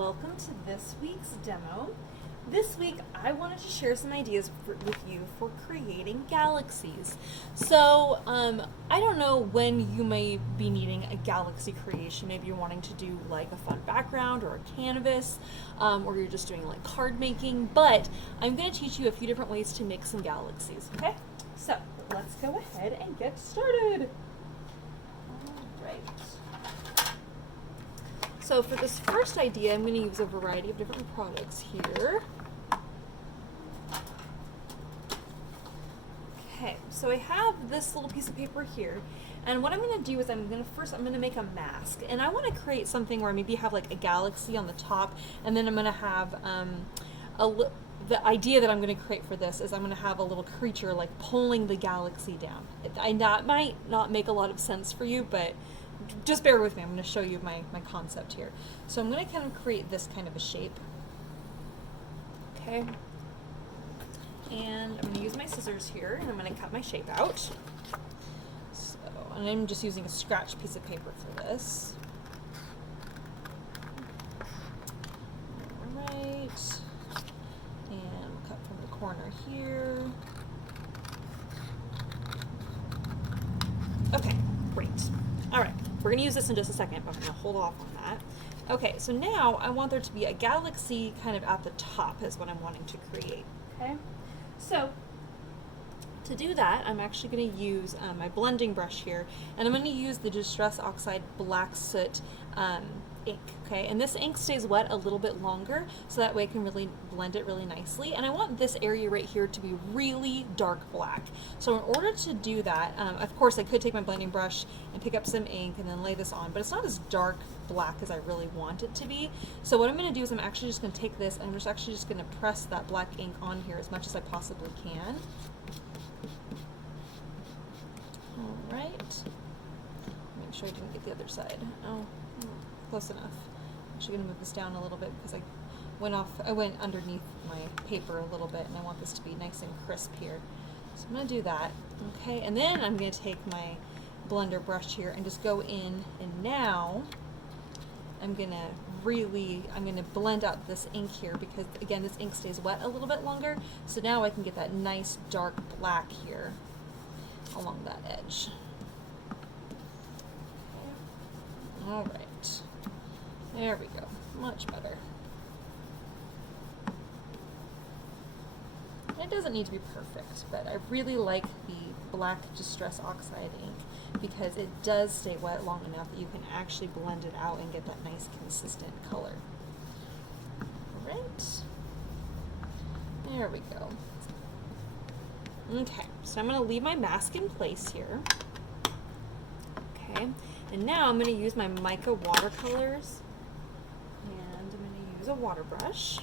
welcome to this week's demo. This week I wanted to share some ideas with you for creating galaxies. So I don't know when you may be needing a galaxy creation. Maybe you're wanting to do like a fun background or a canvas, or you're just doing like card making, but I'm going to teach you a few different ways to make some galaxies, okay? So let's go ahead and get started. All right. So for this first idea, I'm going to use a variety of different products here. Okay, so I have this little piece of paper here, and what I'm going to do is I'm going to make a mask, and I want to create something where I maybe have like a galaxy on the top, and then I'm going to have the idea that I'm going to create for this is I'm going to have a little creature like pulling the galaxy down. That might not make a lot of sense for you, but just bear with me. I'm going to show you my concept here. So I'm going to kind of create this kind of a shape. Okay. And I'm going to use my scissors here, and I'm going to cut my shape out. So, and I'm just using a scratch piece of paper for this. All right. And we'll cut from the corner here. Okay, great. All right. We're going to use this in just a second, but I'm going to hold off on that. Okay, so now I want there to be a galaxy kind of at the top is what I'm wanting to create. Okay, so to do that, I'm actually going to use my blending brush here, and I'm going to use the Distress Oxide Black Soot ink. Okay, and this ink stays wet a little bit longer, so that way I can really blend it really nicely. And I want this area right here to be really dark black. So in order to do that, of course I could take my blending brush and pick up some ink and then lay this on, but it's not as dark black as I really want it to be. So what I'm going to do is I'm actually just going to take this and I'm just going to press that black ink on here as much as I possibly can. All right. Make sure I didn't get the other side. Oh, close enough. I'm actually going to move this down a little bit because I went underneath my paper a little bit, and I want this to be nice and crisp here. So I'm going to do that. Okay, and then I'm going to take my blender brush here and just go in, and now I'm going to blend out this ink here because, again, this ink stays wet a little bit longer. So now I can get that nice dark black here along that edge. All right. There we go. Much better. It doesn't need to be perfect, but I really like the black Distress Oxide ink because it does stay wet long enough that you can actually blend it out and get that nice consistent color. All right. There we go. Okay, so I'm going to leave my mask in place here. Okay, and now I'm going to use my mica watercolors, and I'm going to use a water brush.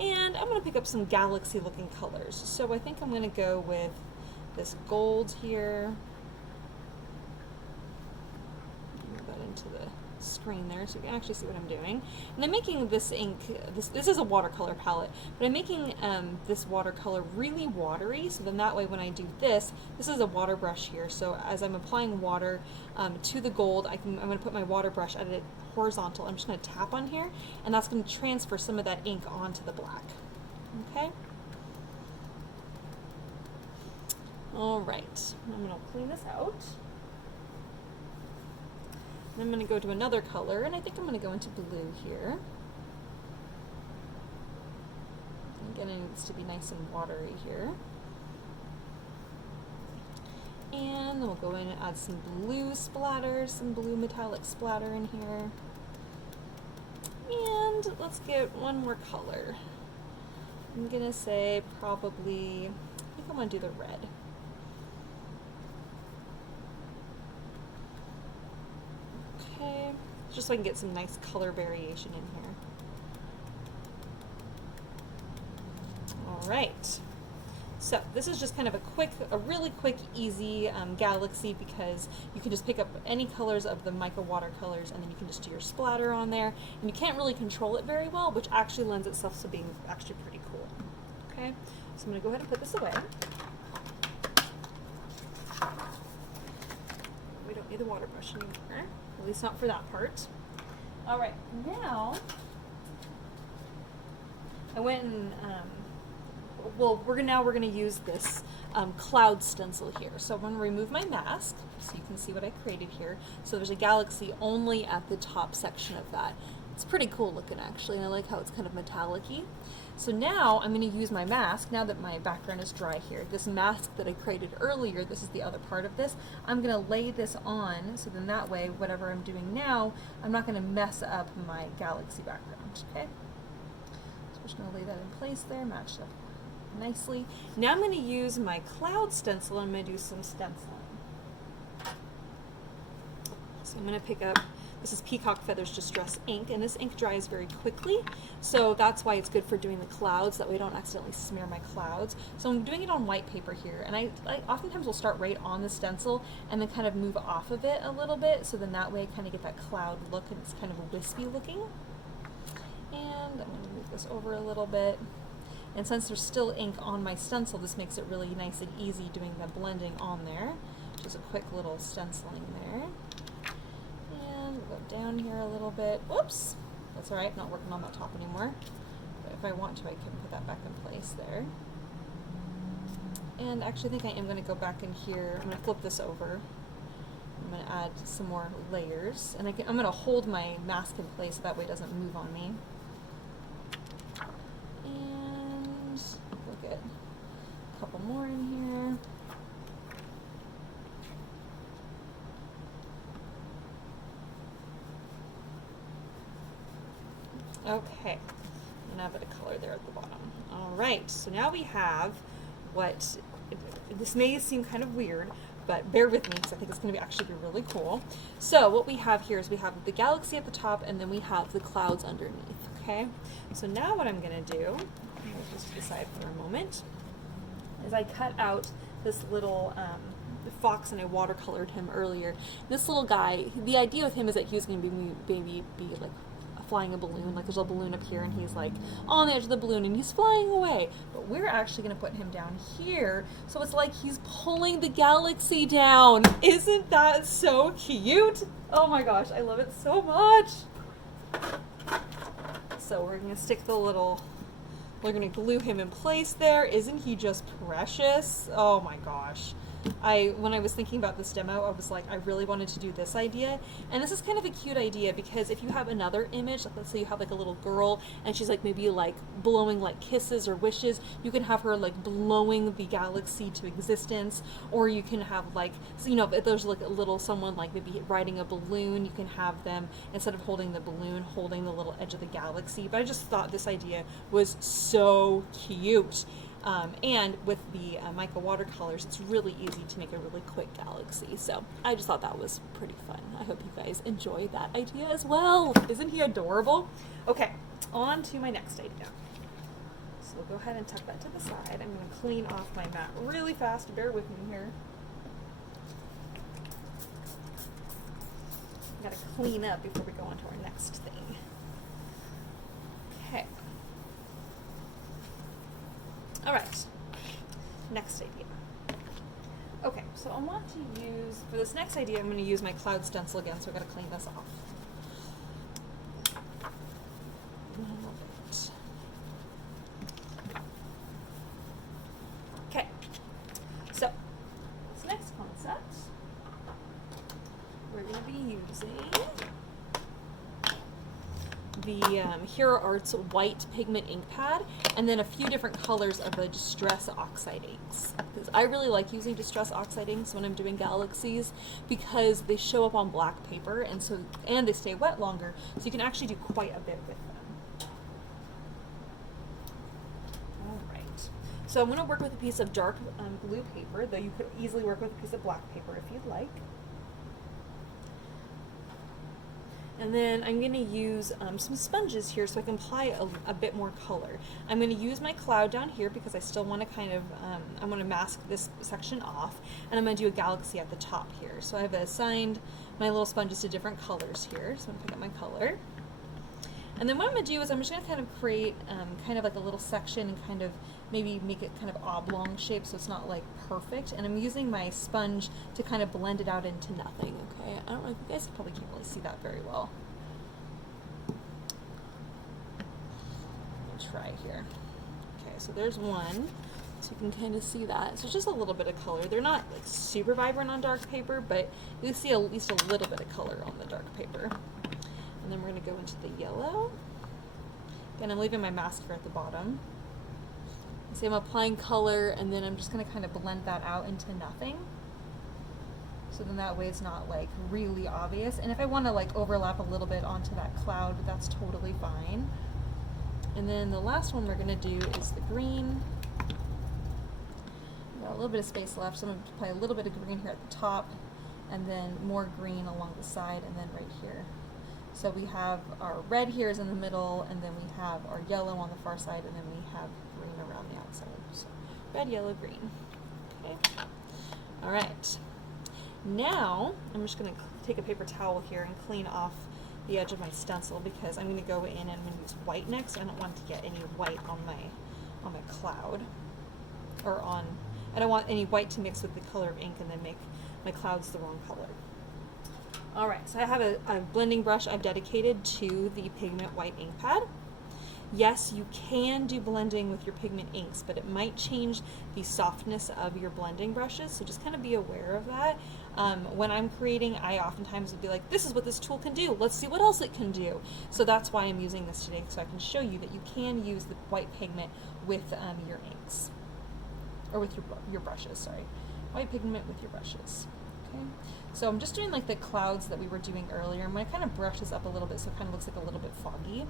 And I'm going to pick up some galaxy looking colors. So I think I'm going to go with this gold here. Move that into the screen there so you can actually see what I'm doing. And I'm making this ink, this is a watercolor palette, but I'm making this watercolor really watery, so then that way when I do this is a water brush here, so as I'm applying water to the gold, I'm going to put my water brush at it horizontal. I'm just going to tap on here, and that's going to transfer some of that ink onto the black. Okay? Alright, I'm going to clean this out. I'm going to go to another color, and I think I'm going to go into blue here. Again, I need this to be nice and watery here. And then we'll go in and add some blue splatter, some blue metallic splatter in here. And let's get one more color. I'm going to say probably, I think I want to do the red. Just so I can get some nice color variation in here. All right. So this is just kind of a really quick, easy galaxy because you can just pick up any colors of the mica watercolors and then you can just do your splatter on there. And you can't really control it very well, which actually lends itself to being actually pretty cool. Okay, so I'm going to go ahead and put this away. We don't need the water brush anymore, at least not for that part. All right, now I went and, well, we're gonna use this cloud stencil here. So I'm gonna remove my mask so you can see what I created here. So there's a galaxy only at the top section of that. It's pretty cool looking actually, and I like how it's kind of metallic-y. So now I'm going to use my mask, now that my background is dry here. This mask that I created earlier, this is the other part of this. I'm going to lay this on, so then that way, whatever I'm doing now, I'm not going to mess up my galaxy background, okay? So I'm just going to lay that in place there, match it up nicely. Now I'm going to use my cloud stencil, and I'm going to do some stenciling. So I'm going to pick up, this is Peacock Feathers Distress ink, and this ink dries very quickly, so that's why it's good for doing the clouds, that way I don't accidentally smear my clouds. So I'm doing it on white paper here, and I oftentimes will start right on the stencil and then kind of move off of it a little bit, so then that way I kind of get that cloud look, and it's kind of a wispy looking. And I'm going to move this over a little bit. And since there's still ink on my stencil, this makes it really nice and easy doing the blending on there. Just a quick little stenciling there. Go down here a little bit. Whoops! That's alright, not working on that top anymore. But if I want to, I can put that back in place there. And actually I think I am going to go back in here. I'm going to flip this over. I'm going to add some more layers. And I'm going to hold my mask in place so that way it doesn't move on me. And we'll get a couple more in here. Okay, now a bit of color there at the bottom. All right, so now we have what, this may seem kind of weird, but bear with me because I think it's going to actually be really cool. So what we have here is we have the galaxy at the top, and then we have the clouds underneath, okay? So now what I'm going to do, I'm going to just decide for a moment, is I cut out this little fox, and I watercolored him earlier. This little guy, the idea with him is that he was going to be like flying a balloon, like there's a balloon up here and he's like on the edge of the balloon and he's flying away, but we're actually going to put him down here, so it's like he's pulling the galaxy down. Isn't that so cute? Oh my gosh, I love it so much. So we're going to stick the little, we're going to glue him in place there. Isn't he just precious? Oh my gosh. When I was thinking about this demo, I was like, I really wanted to do this idea. And this is kind of a cute idea because if you have another image, like let's say you have like a little girl and she's like maybe like blowing like kisses or wishes, you can have her like blowing the galaxy to existence. Or you can have like, so, you know, if there's like a little someone like maybe riding a balloon, you can have them, instead of holding the balloon, holding the little edge of the galaxy. But I just thought this idea was so cute. And with the mica watercolors, it's really easy to make a really quick galaxy. So I just thought that was pretty fun. I hope you guys enjoy that idea as well. Isn't he adorable? Okay, on to my next idea. So we'll go ahead and tuck that to the side. I'm going to clean off my mat really fast. Bear with me here. Got to clean up before we go on to our next thing. Okay. All right, next idea. Okay, so I want to use, for this next idea, I'm going to use my cloud stencil again, so I've got to clean this off. Okay, so this next concept, we're going to be using the Hero Arts white pigment ink pad, and then a few different colors of the Distress Oxide inks. Because I really like using Distress Oxide inks when I'm doing galaxies because they show up on black paper, and they stay wet longer, so you can actually do quite a bit with them. All right. So I'm going to work with a piece of dark blue paper, though you could easily work with a piece of black paper if you'd like. And then I'm going to use some sponges here so I can apply a bit more color. I'm going to use my cloud down here because I still want to kind of, I want to mask this section off. And I'm going to do a galaxy at the top here. So I've assigned my little sponges to different colors here. So I'm going to pick up my color. And then what I'm going to do is I'm just going to kind of create kind of like a little section and kind of maybe make it kind of oblong shape so it's not like perfect. And I'm using my sponge to kind of blend it out into nothing, okay? I don't know if you guys probably can't really see that very well. try here. Okay, so there's one. So you can kind of see that. So it's just a little bit of color. They're not like super vibrant on dark paper, but you see at least a little bit of color on the dark paper. And then we're going to go into the yellow. Again, I'm leaving my mask here at the bottom. See, I'm applying color, and then I'm just going to kind of blend that out into nothing. So then that way it's not like really obvious. And if I want to like overlap a little bit onto that cloud, that's totally fine. And then the last one we're going to do is the green. Got a little bit of space left, so I'm going to apply a little bit of green here at the top, and then more green along the side, and then right here. So we have our red here is in the middle, and then we have our yellow on the far side, and then we have green around the outside. So red, yellow, green. Okay. All right. Now I'm just going to take a paper towel here and clean off the edge of my stencil, because I'm going to go in and I'm going to use white next. I don't want to get any white on my cloud, or on. I don't want any white to mix with the color of ink and then make my clouds the wrong color. Alright, so I have a blending brush I've dedicated to the pigment white ink pad. Yes, you can do blending with your pigment inks, but it might change the softness of your blending brushes, so just kind of be aware of that. When I'm creating, I oftentimes would be like, this is what this tool can do, let's see what else it can do. So that's why I'm using this today, so I can show you that you can use the white pigment with your inks. Or with your brushes, sorry. White pigment with your brushes. Okay. So I'm just doing like the clouds that we were doing earlier. I'm going to kind of brush this up a little bit so it kind of looks like a little bit foggy.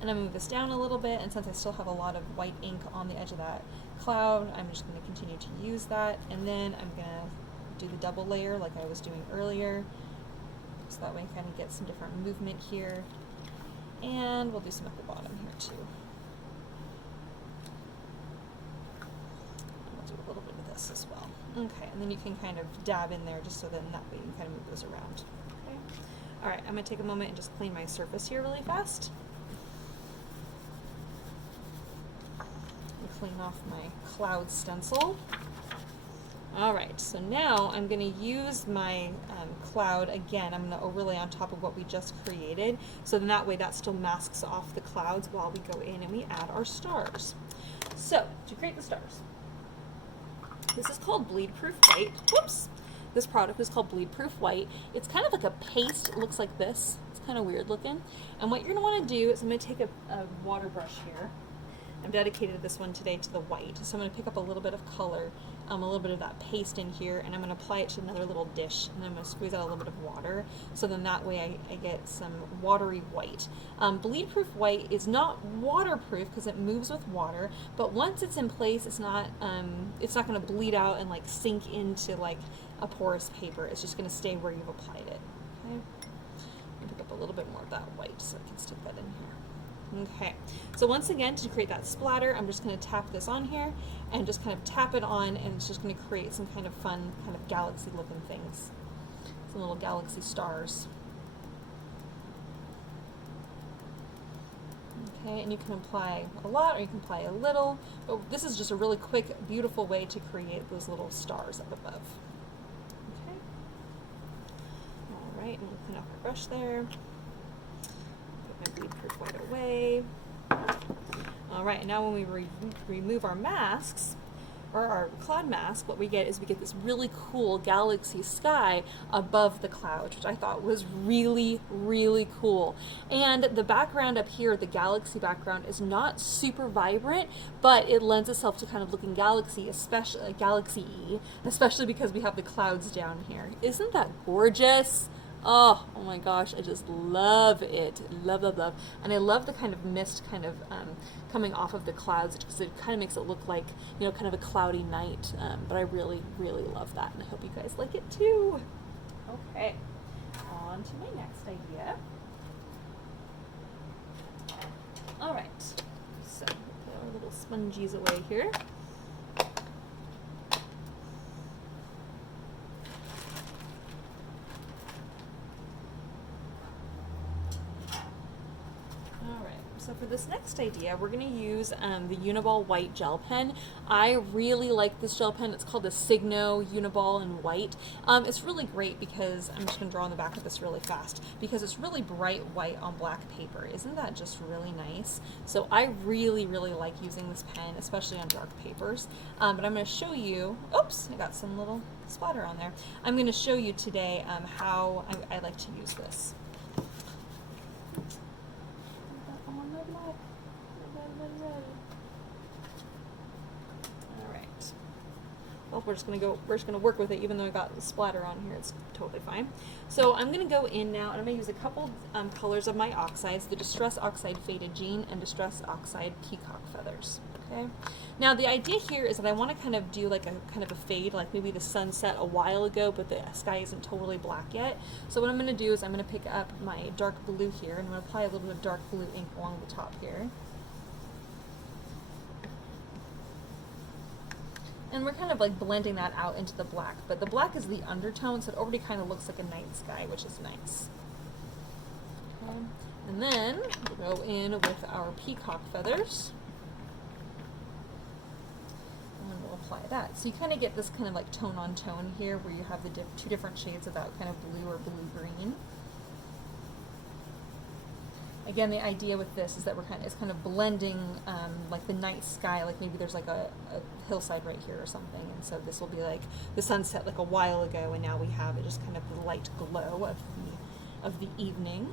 And I'm going to move this down a little bit, and since I still have a lot of white ink on the edge of that cloud, I'm just going to continue to use that. And then I'm going to do the double layer like I was doing earlier. So that way I kind of get some different movement here. And we'll do some at the bottom here too. A little bit of this as well. Okay, and then you can kind of dab in there just so that in that way you can kind of move those around. Okay. Alright, I'm going to take a moment and just clean my surface here really fast. And clean off my cloud stencil. Alright, so now I'm going to use my cloud again. I'm going to overlay on top of what we just created, so then that way that still masks off the clouds while we go in and we add our stars. So, to create the stars, this is called Bleed Proof White. Whoops! This product is called Bleed Proof White. It's kind of like a paste. It looks like this. It's kind of weird looking. And what you're going to want to do is I'm going to take a water brush here. I've dedicated this one today to the white. So I'm going to pick up a little bit of color, a little bit of that paste in here, and I'm going to apply it to another little dish, and I'm going to squeeze out a little bit of water, so then that way I get some watery white. Bleed Proof White is not waterproof because it moves with water, but once it's in place, it's not going to bleed out and like sink into like a porous paper. It's just going to stay where you've applied it. Okay. Pick up a little bit more of that white so I can stick that in here. Okay, so once again, to create that splatter, I'm just going to tap this on here and just kind of tap it on, and it's just going to create some kind of fun, kind of galaxy looking things. Some little galaxy stars. Okay, and you can apply a lot or you can apply a little, but this is just a really quick, beautiful way to create those little stars up above. Okay. Alright, and we'll clean off our brush there. My Bleed Proof White away. Alright, now when we remove our masks, or our cloud mask, what we get is we get this really cool galaxy sky above the cloud, which I thought was really, really cool. And the background up here, the galaxy background, is not super vibrant, but it lends itself to kind of looking galaxy, especially galaxy-y, especially because we have the clouds down here. Isn't that gorgeous? Oh my gosh, I just love it. Love, love, love. And I love the kind of mist kind of coming off of the clouds, because it kind of makes it look like, you know, kind of a cloudy night. But I really, really love that, and I hope you guys like it too. Okay, on to my next idea. All right, so we'll put our little sponges away here. So for this next idea, we're going to use the Uniball white gel pen. I really like this gel pen. It's called the Signo Uniball in white. It's really great because, I'm just going to draw on the back of this really fast, because it's really bright white on black paper. Isn't that just really nice? So I really, really like using this pen, especially on dark papers. But I'm going to show you, oops, I got some little splatter on there. I'm going to show you today how I like to use this. Alright. Well, we're just gonna work with it, even though I got the splatter on here. It's totally fine. So I'm gonna go in now and I'm gonna use a couple colors of my oxides, the Distress Oxide Faded Jean and Distress Oxide Peacock Feathers. Okay. Now the idea here is that I want to kind of do like a kind of a fade, like maybe the sun set a while ago, but the sky isn't totally black yet. So what I'm going to do is I'm going to pick up my dark blue here, and I'm going to apply a little bit of dark blue ink along the top here. And we're kind of like blending that out into the black, but the black is the undertone, so it already kind of looks like a night sky, which is nice. Okay. And then we'll go in with our peacock feathers. And we'll apply that. So you kind of get this kind of like tone on tone here, where you have the two different shades of that kind of blue or blue-green. Again, the idea with this is that it's kind of blending like the night sky, like maybe there's like a hillside right here or something, and so this will be like the sunset like a while ago, and now we have it just kind of the light glow of the evening.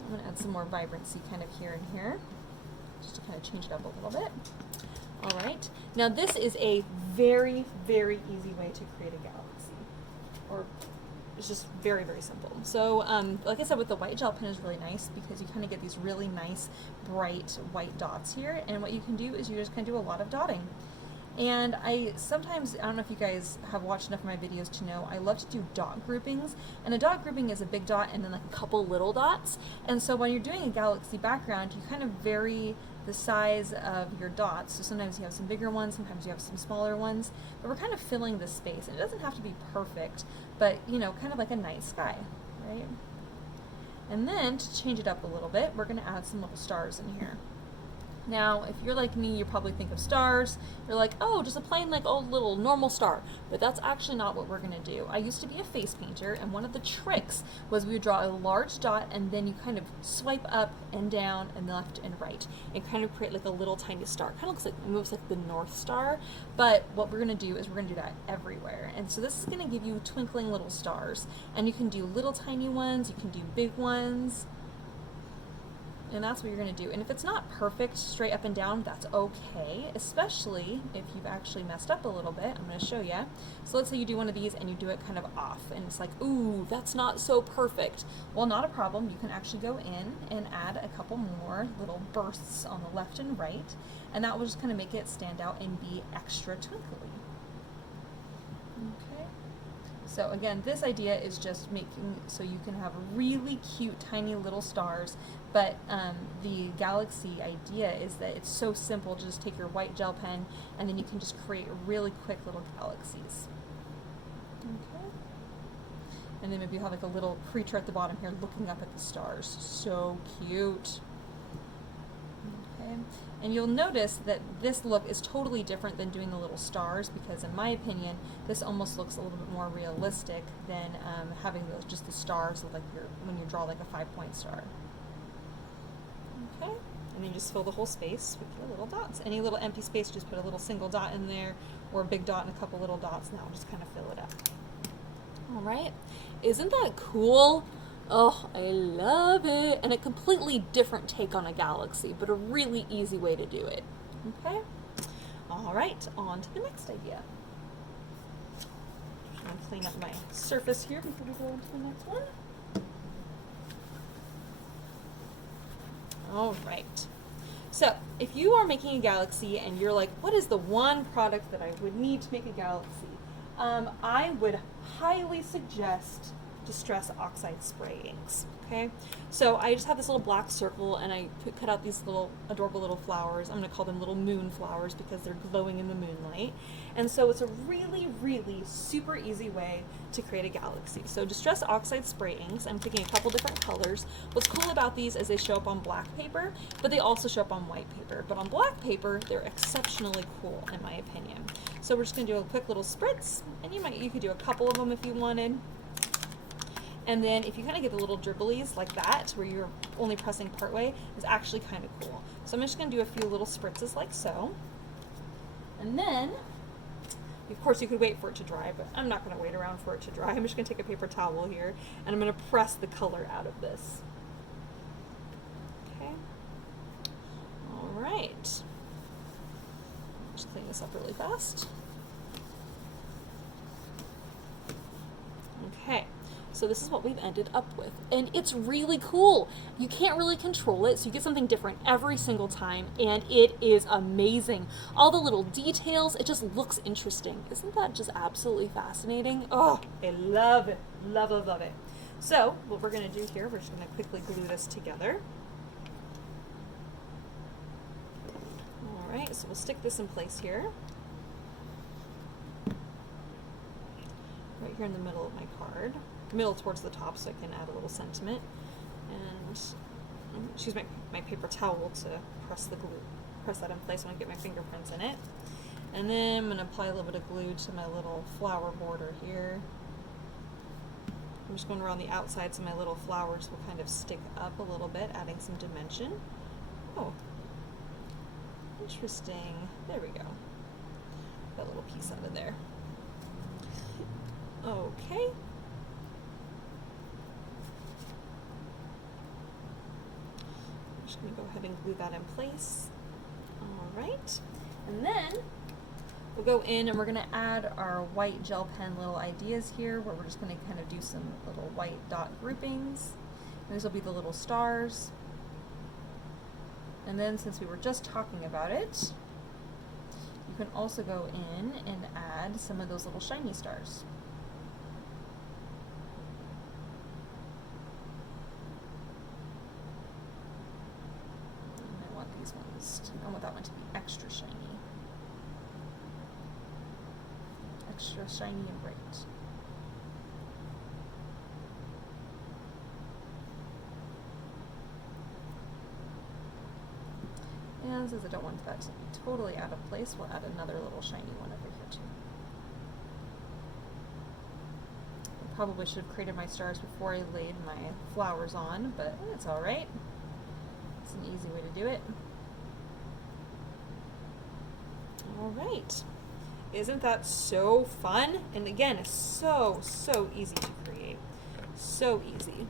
I'm going to add some more vibrancy kind of here and here, just to kind of change it up a little bit. All right, now this is a very, very easy way to create a galaxy, or it's just very, very simple. So like I said, with the white gel pen is really nice because you kind of get these really nice bright white dots here, and what you can do is you just kind of do a lot of dotting. And I don't know if you guys have watched enough of my videos to know, I love to do dot groupings, and a dot grouping is a big dot and then like a couple little dots. And so when you're doing a galaxy background, you kind of vary the size of your dots. So sometimes you have some bigger ones, sometimes you have some smaller ones, but we're kind of filling the space. And it doesn't have to be perfect, but you know, kind of like a night sky, right? And then to change it up a little bit, we're going to add some little stars in here. Now, if you're like me, you probably think of stars. You're like, oh, just a plain like old little normal star. But that's actually not what we're going to do. I used to be a face painter, and one of the tricks was we would draw a large dot, and then you kind of swipe up and down and left and right, and kind of create like a little tiny star. Kind of looks like, it moves like the North Star. But what we're going to do is we're going to do that everywhere. And so this is going to give you twinkling little stars. And you can do little tiny ones, you can do big ones. And that's what you're going to do. And if it's not perfect straight up and down, that's okay, especially if you've actually messed up a little bit. I'm going to show you. So let's say you do one of these and you do it kind of off, and it's like, ooh, that's not so perfect. Well, not a problem. You can actually go in and add a couple more little bursts on the left and right, and that will just kind of make it stand out and be extra twinkly. Okay. So again, this idea is just making so you can have really cute tiny little stars, but the galaxy idea is that it's so simple. Just take your white gel pen and then you can just create really quick little galaxies. Okay. And then maybe you have like a little creature at the bottom here looking up at the stars. So cute. Okay. And you'll notice that this look is totally different than doing the little stars, because in my opinion, this almost looks a little bit more realistic than having just the stars like when you draw like a 5-point star. Okay, and then you just fill the whole space with your little dots. Any little empty space, just put a little single dot in there, or a big dot and a couple little dots, and that will just kind of fill it up. All right, isn't that cool? Oh, I love it. And a completely different take on a galaxy, but a really easy way to do it. Okay? All right, on to the next idea. Just going to clean up my surface here before we go into the next one. All right. So, if you are making a galaxy and you're like, what is the one product that I would need to make a galaxy? I would highly suggest Distress Oxide Spray inks. Okay, so I just have this little black circle, and I cut out these little adorable little flowers. I'm going to call them little moon flowers because they're glowing in the moonlight. And so it's a really, really super easy way to create a galaxy. So Distress Oxide Spray inks, I'm picking a couple different colors. What's cool about these is they show up on black paper, but they also show up on white paper. But on black paper, they're exceptionally cool in my opinion. So we're just going to do a quick little spritz, and you could do a couple of them if you wanted. And then if you kind of get the little dribblies like that, where you're only pressing part way, is actually kind of cool. So I'm just going to do a few little spritzes like so. And then, of course, you could wait for it to dry, but I'm not going to wait around for it to dry. I'm just going to take a paper towel here, and I'm going to press the color out of this. Okay. All right. Just clean this up really fast. Okay. So this is what we've ended up with, and it's really cool. You can't really control it, so you get something different every single time, and it is amazing. All the little details, it just looks interesting. Isn't that just absolutely fascinating? Oh, I love it. Love, love, love it. So what we're going to do here, we're just going to quickly glue this together. All right, so we'll stick this in place here. Right here in the middle of my card. Middle towards the top, so I can add a little sentiment. And I'm going to use my paper towel to press that in place when I get my fingerprints in it. And then I'm going to apply a little bit of glue to my little flower border here. I'm just going around the outside so my little flowers will kind of stick up a little bit, adding some dimension. Oh, interesting. There we go. That little piece out of there. Okay. I'm just going to go ahead and glue that in place. All right. And then we'll go in and we're going to add our white gel pen little ideas here, where we're just going to kind of do some little white dot groupings. And these will be the little stars. And then since we were just talking about it, you can also go in and add some of those little shiny stars. I want that one to be extra shiny. Extra shiny and bright. And since I don't want that to be totally out of place, we'll add another little shiny one over here too. I probably should have created my stars before I laid my flowers on, but it's alright. It's an easy way to do it. All right, isn't that so fun? And again, it's so easy to create, so easy.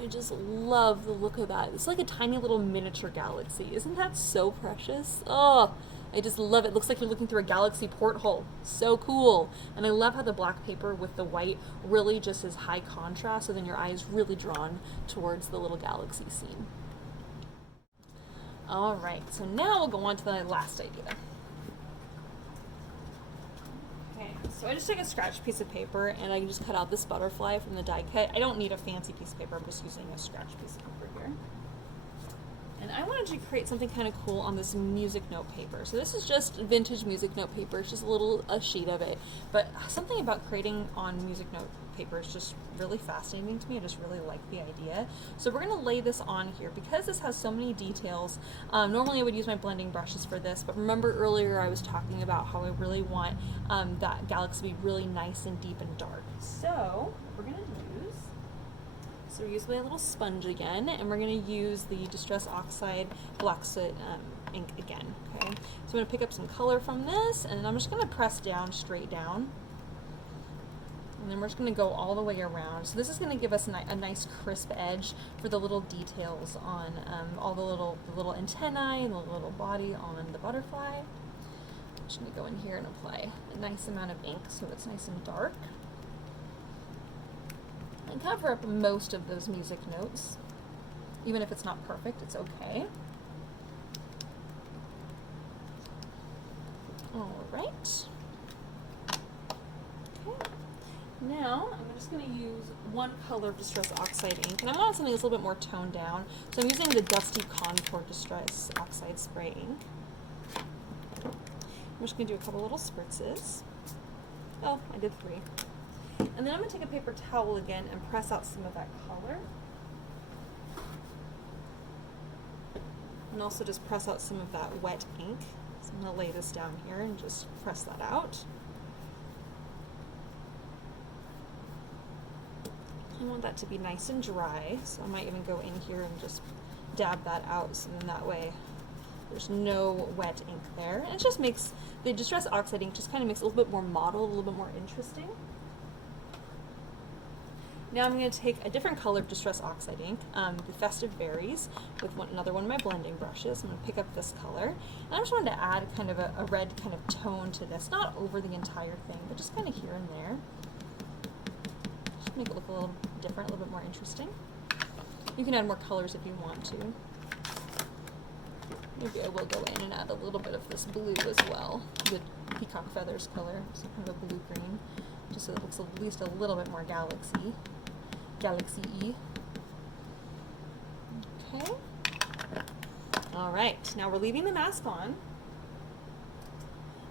I just love the look of that. It's like a tiny little miniature galaxy. Isn't that so precious? Oh, I just love it. It looks like you're looking through a galaxy porthole. So cool. And I love how the black paper with the white really just is high contrast, so then your eye is really drawn towards the little galaxy scene. All right, so now we'll go on to the last idea. So I just took a scratch piece of paper and I just cut out this butterfly from the die cut. I don't need a fancy piece of paper, I'm just using a scratch piece of paper here. And I wanted to create something kind of cool on this music note paper. So this is just vintage music note paper, it's just a sheet of it. But something about creating on music note paper is just really fascinating to me. I just really like the idea. So we're going to lay this on here because this has so many details. Normally I would use my blending brushes for this, but remember earlier I was talking about how I really want that galaxy to be really nice and deep and dark. So we're going to use my little sponge again, and we're going to use the Distress Oxide Black Soot ink again. Okay, so I'm going to pick up some color from this, and I'm just going to press down, straight down. And then we're just going to go all the way around. So this is going to give us a nice crisp edge for the little details on all the little antennae and the little body on the butterfly. I'm just going to go in here and apply a nice amount of ink so it's nice and dark. And cover up most of those music notes. Even if it's not perfect, it's okay. All right. Okay. Now I'm going to just going to use one color of Distress Oxide ink, and I want something that's a little bit more toned down. So I'm using the Dusty Contour Distress Oxide Spray ink. I'm just going to do a couple little spritzes. Oh, I did 3. And then I'm going to take a paper towel again and press out some of that color. And also just press out some of that wet ink. So I'm going to lay this down here and just press that out. I want that to be nice and dry, so I might even go in here and just dab that out, so then that way there's no wet ink there. And it just makes, the Distress Oxide ink just kind of makes it a little bit more mottled, a little bit more interesting. Now I'm going to take a different color of Distress Oxide ink, the Festive Berries, with another one of my blending brushes. I'm going to pick up this color, and I just wanted to add kind of a red kind of tone to this, not over the entire thing, but just kind of here and there. Just make it look a little different, a little bit more interesting. You can add more colors if you want to. Maybe I will go in and add a little bit of this blue as well, the Peacock Feathers color, so kind of a blue-green, just so it looks at least a little bit more galaxy-y. Okay. All right, now we're leaving the mask on.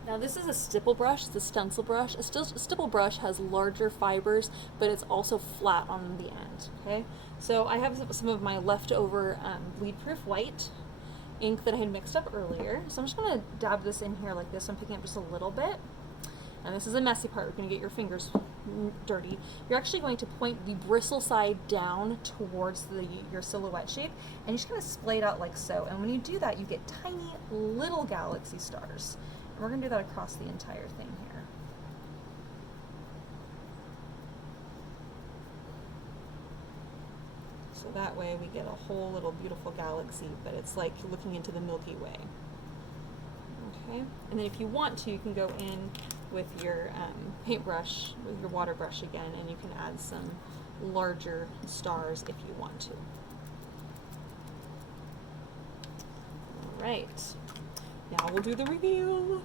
Now this is a stipple brush, it's a stencil brush. A stipple brush has larger fibers, but it's also flat on the end, okay? So I have some of my leftover bleed-proof white ink that I had mixed up earlier. So I'm just gonna dab this in here like this. I'm picking up just a little bit. And this is the messy part, you're gonna get your fingers dirty. You're actually going to point the bristle side down towards your silhouette shape, and you're just gonna splay it out like so. And when you do that, you get tiny little galaxy stars. And we're gonna do that across the entire thing here. So that way we get a whole little beautiful galaxy, but it's like looking into the Milky Way. Okay, and then if you want to, you can go in with your paintbrush, with your water brush again, and you can add some larger stars if you want to. All right, now we'll do the reveal.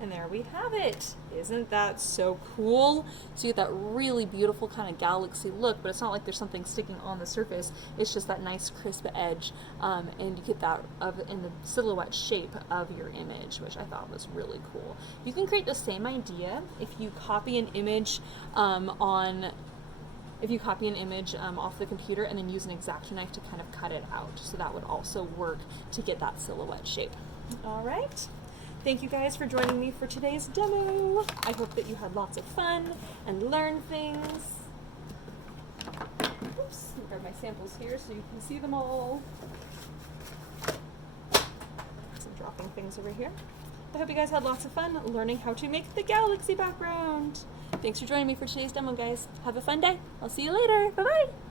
And there we have it. Isn't that so cool? So you get that really beautiful kind of galaxy look, but it's not like there's something sticking on the surface. It's just that nice crisp edge, and you get that in the silhouette shape of your image, which I thought was really cool. You can create the same idea if you copy an image off the computer and then use an X-Acto knife to kind of cut it out. So that would also work to get that silhouette shape. All right. Thank you guys for joining me for today's demo. I hope that you had lots of fun and learned things. Oops, I'll grab my samples here so you can see them all. Some dropping things over here. I hope you guys had lots of fun learning how to make the galaxy background. Thanks for joining me for today's demo, guys. Have a fun day. I'll see you later. Bye-bye.